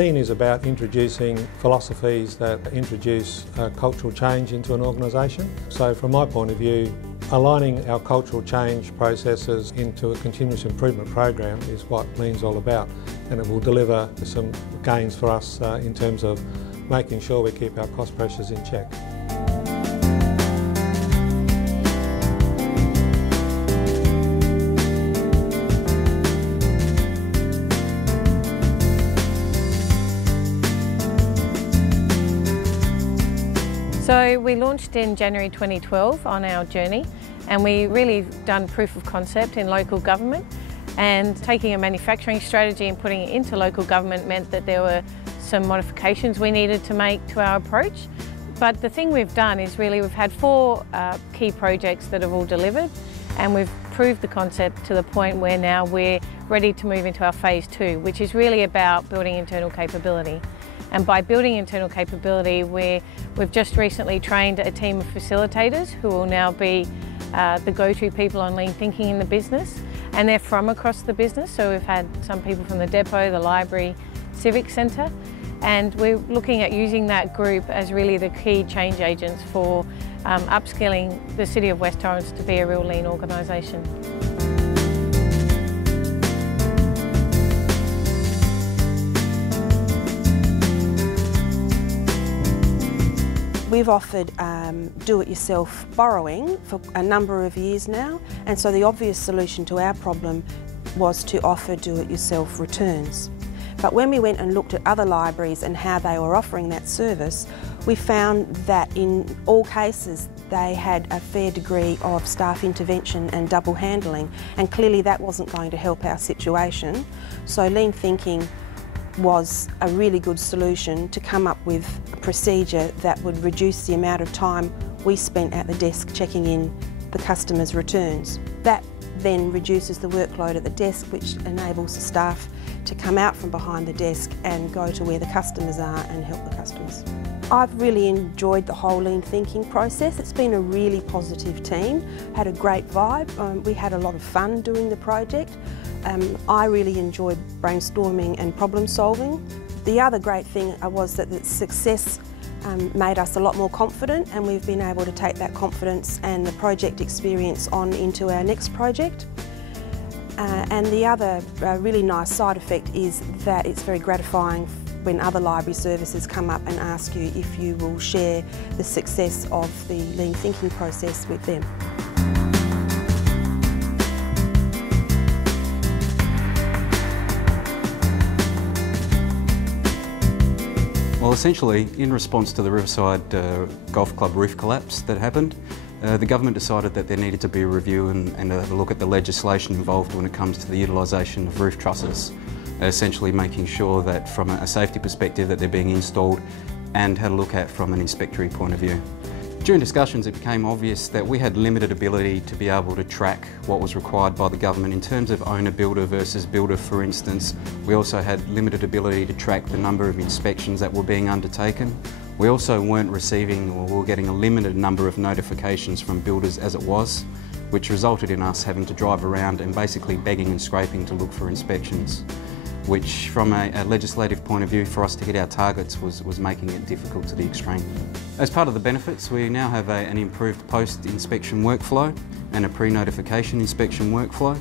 Lean is about introducing philosophies that introduce cultural change into an organisation. So from my point of view, aligning our cultural change processes into a continuous improvement program is what Lean's all about, and it will deliver some gains for us in terms of making sure we keep our cost pressures in check. So we launched in January 2012 on our journey, and we really done proof of concept in local government, and taking a manufacturing strategy and putting it into local government meant that there were some modifications we needed to make to our approach. But the thing we've done is really we've had 4 key projects that have all delivered, and we've proved the concept to the point where now we're ready to move into our phase 2, which is really about building internal capability. And by building internal capability, we've just recently trained a team of facilitators who will now be the go-to people on lean thinking in the business, and they're from across the business. So we've had some people from the depot, the library, civic centre, and we're looking at using that group as really the key change agents for upskilling the City of West Torrens to be a real lean organisation. We've offered do-it-yourself borrowing for a number of years now, and so the obvious solution to our problem was to offer do-it-yourself returns. But when we went and looked at other libraries and how they were offering that service, we found that in all cases they had a fair degree of staff intervention and double handling, and clearly that wasn't going to help our situation. So lean thinking was a really good solution to come up with a procedure that would reduce the amount of time we spent at the desk checking in the customers' returns. That then reduces the workload at the desk, which enables the staff to come out from behind the desk and go to where the customers are and help the customers. I've really enjoyed the whole lean thinking process. It's been a really positive team, had a great vibe. We had a lot of fun doing the project. I really enjoyed brainstorming and problem solving. The other great thing was that the success made us a lot more confident, and we've been able to take that confidence and the project experience on into our next project. And the other really nice side effect is that it's very gratifying when other library services come up and ask you if you will share the success of the lean thinking process with them. Well, essentially, in response to the Riverside Golf Club roof collapse that happened, the government decided that there needed to be a review and a look at the legislation involved when it comes to the utilisation of roof trusses, essentially making sure that from a safety perspective that they're being installed, and had a look at from an inspectory point of view. During discussions it became obvious that we had limited ability to be able to track what was required by the government in terms of owner-builder versus builder, for instance. We also had limited ability to track the number of inspections that were being undertaken. We also weren't receiving, or we were getting a limited number of notifications from builders as it was, which resulted in us having to drive around and basically begging and scraping to look for inspections, which from a legislative point of view for us to hit our targets was making it difficult to the extreme. As part of the benefits, we now have an improved post-inspection workflow and a pre-notification inspection workflow.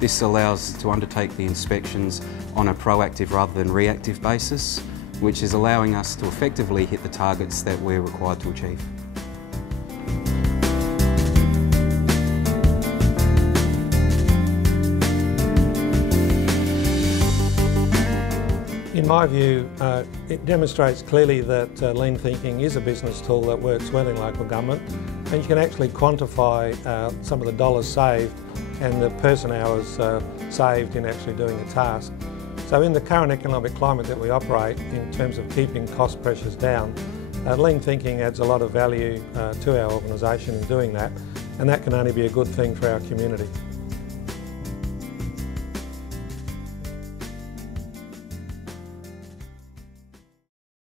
This allows us to undertake the inspections on a proactive rather than reactive basis, which is allowing us to effectively hit the targets that we're required to achieve. In my view, it demonstrates clearly that lean thinking is a business tool that works well in local government, and you can actually quantify some of the dollars saved and the person hours saved in actually doing a task. So in the current economic climate that we operate, in terms of keeping cost pressures down, lean thinking adds a lot of value to our organisation in doing that, and that can only be a good thing for our community.